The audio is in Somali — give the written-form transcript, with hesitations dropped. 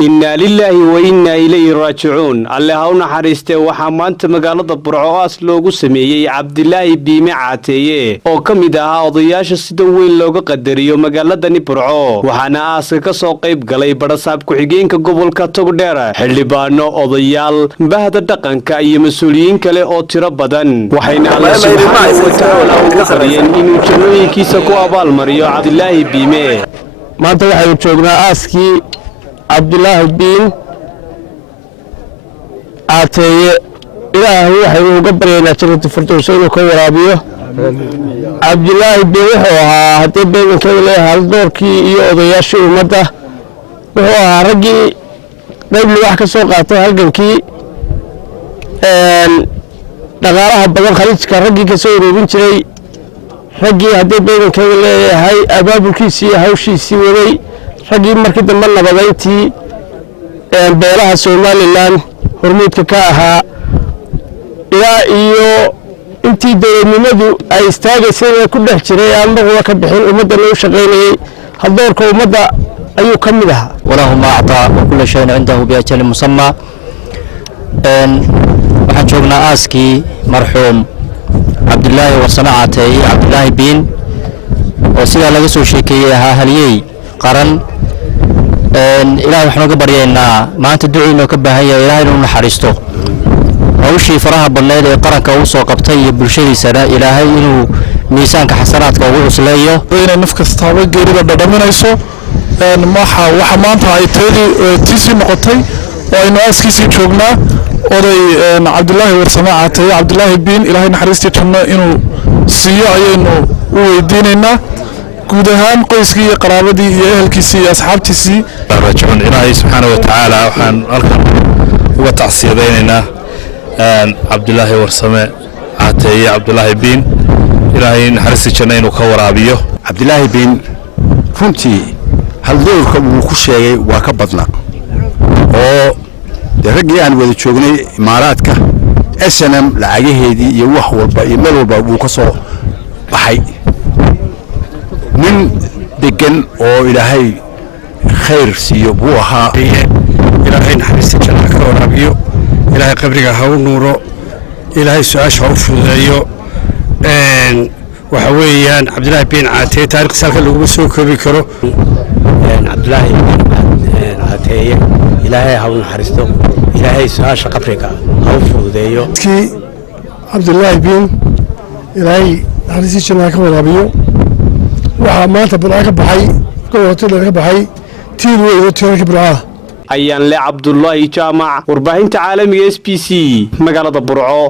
إنا لله وإنا إليه راجعون الله هون حريسته وحمانت مقالة برعواس لوغو سميي عبد الله بيمي عاتيه oo kamid ah odayaasha sida weyn looga qadariyo magaaladani Burco waxaana aaska ka soo qayb galay barasaab ku xigeenka gobolka Togdheer xildhibaano odayaal bahda dhaqanka iyo mas'uuliyiin kale oo tiro badan waxayna Allah subhanahu wa ta'ala ugu qariyeen inuu jannooyinkiisa ku abaal mariyo Cabdilaahi Biime maanta waxaan joognaa aaskii Abdullah bin عاتية إلهي وحي وقبرنا جنة الفردوس وكو ورابيه عبد الله بن وحوها هدي بين كله هالدوركي يوضياشي ومده وحوها رجي قبل واحد سوقاته هالجنكي دغارها بدل خليج كرجي كسور وبنتري رجي هدي بين كله هاي أباب الكيسي هاوشي سووري رجي مركز المنا بدايتي beelaha Soomaaliland hormuudka ka ahaa ilaa iyo intii dawladnimadu ay istaagaysay ku dhex jiray aan ka bixin ummadda loo shaqeynayay hadalka ummadda ayuu kamid ahaa walahuma a'ta kullu shay'in 'indahu bi ajalin musamma waxaan joognaa aaskii marxuum Cabdilaahi Warsanaatay Cabdilaahi bin oo sida laga soo sheekeeyay ahaa haliyay qaran إلهي وحنا قبرينا ما أنت دعينا كبهية إلهي إنه نحرسته ووشي فرها بالليل قرنك وصو قبطي بالشيء سنة إلهي إنه ميسان كحسنات كوغوص ليه وين نفك استعبق قريبا بدمنا يسو ماحا وحمانتها أي تيسي مقطي وإنه أسكيسي جوغنا وضي عبد الله ورسماعاتي عبد الله بين إلهي نحرستي جمنا إنه سيئة إنه ويدينينا guudahaan qoyskii qaraabadii iyo ehelkiisii asxaabtiisii rajaun ilaahay subhanahu wa ta'ala waxaan halkan uga tacsiyadeynaa Cabdilaahi Warsame Caatay Cabdilaahi bin ilaahay naxariis jannayn ka waraabiyo Cabdilaahi bin runtii hal doorka uu ku sheegay waa ka badna oo ragii aan wada joognay imaaraadka SNM lacagaheedii iyo wax walba iyo meel walba uu ka soo baxay من دقن أو إلهي خير سيو بوها إلهي نحرس جنة كورابيو إلهي قبرك هاو نورو إلهي سؤال شعوف ذيو وحويان عبد الله بن عاتية تاريخ سالك اللي بسوق بكرو عبد الله بن عاتية إلهي هاو نحرسته إلهي سؤال قبرك هاو ذيو كي عبد الله بن إلهي نحرس جنة كورابيو وحمانت بالعاق بحي قوة العاق بحي تيل وتيرك بالعاق أيان لعبد الله جامع ورباهين تعالمي SPC مقالة برعو